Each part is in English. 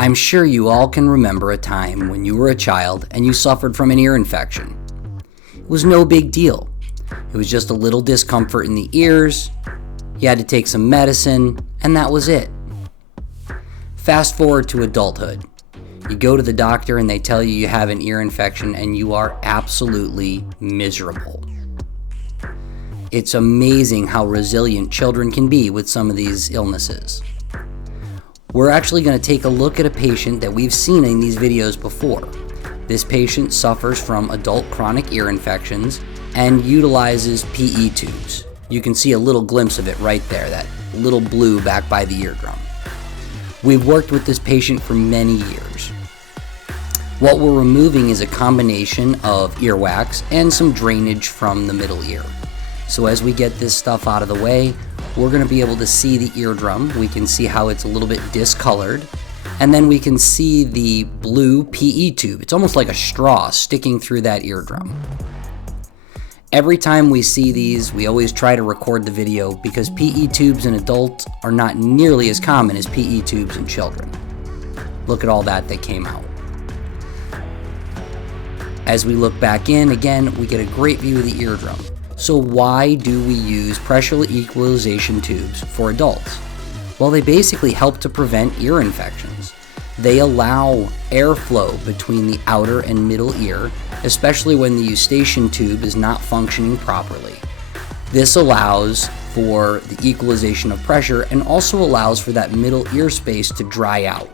I'm sure you all can remember a time when you were a child and you suffered from an ear infection. It was no big deal. It was just a little discomfort in the ears, you had to take some medicine, and that was it. Fast forward to adulthood. You go to the doctor and they tell you you have an ear infection and you are absolutely miserable. It's amazing how resilient children can be with some of these illnesses. We're actually going to take a look at a patient that we've seen in these videos before. This patient suffers from adult chronic ear infections and utilizes PE tubes. You can see a little glimpse of it right there, that little blue back by the eardrum. We've worked with this patient for many years. What we're removing is a combination of earwax and some drainage from the middle ear. So as we get this stuff out of the way, we're going to be able to see the eardrum. We can see how it's a little bit discolored. And then we can see the blue PE tube. It's almost like a straw sticking through that eardrum. Every time we see these, we always try to record the video because PE tubes in adults are not nearly as common as PE tubes in children. Look at all that came out. As we look back in, again, we get a great view of the eardrum. So why do we use pressure equalization tubes for adults? Well, they basically help to prevent ear infections. They allow airflow between the outer and middle ear, especially when the eustachian tube is not functioning properly. This allows for the equalization of pressure and also allows for that middle ear space to dry out.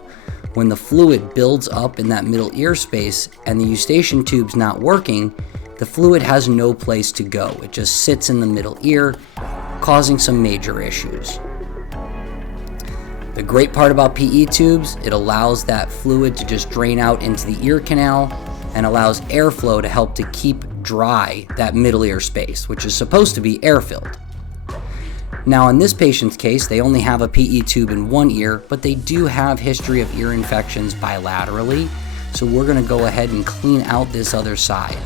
When the fluid builds up in that middle ear space and the eustachian tube's not working, the fluid has no place to go. It just sits in the middle ear, causing some major issues. The great part about PE tubes, it allows that fluid to just drain out into the ear canal and allows airflow to help to keep dry that middle ear space, which is supposed to be air-filled. Now in this patient's case, they only have a PE tube in one ear, but they do have history of ear infections bilaterally, so we're going to go ahead and clean out this other side.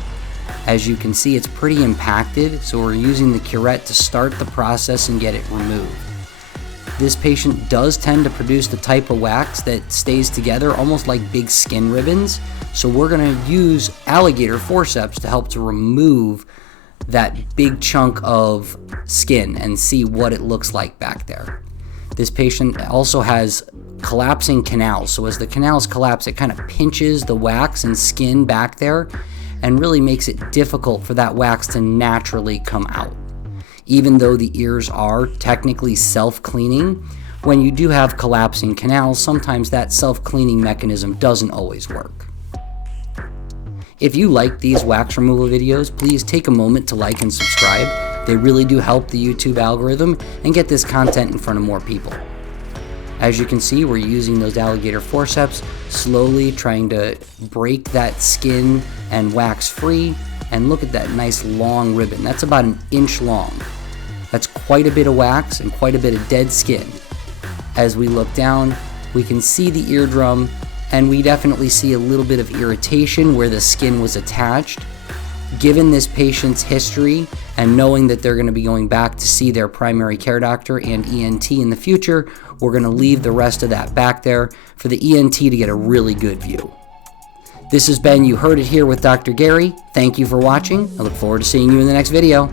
As you can see, it's pretty impacted, so we're using the curette to start the process and get it removed. This patient does tend to produce the type of wax that stays together almost like big skin ribbons, so we're going to use alligator forceps to help to remove that big chunk of skin and see what it looks like back there. This patient also has collapsing canals, so as the canals collapse, it kind of pinches the wax and skin back there and really makes it difficult for that wax to naturally come out. Even though the ears are technically self-cleaning, when you do have collapsing canals, sometimes that self-cleaning mechanism doesn't always work. If you like these wax removal videos, please take a moment to like and subscribe. They really do help the YouTube algorithm and get this content in front of more people. As you can see, we're using those alligator forceps, slowly trying to break that skin and wax free. And look at that nice long ribbon. That's about 1 inch long. That's quite a bit of wax and quite a bit of dead skin. As we look down, we can see the eardrum, and we definitely see a little bit of irritation where the skin was attached. Given this patient's history and knowing that they're going to be going back to see their primary care doctor and ENT in the future, we're going to leave the rest of that back there for the ENT to get a really good view. This has been You Heard It Here with Dr. Gary. Thank you for watching. I look forward to seeing you in the next video.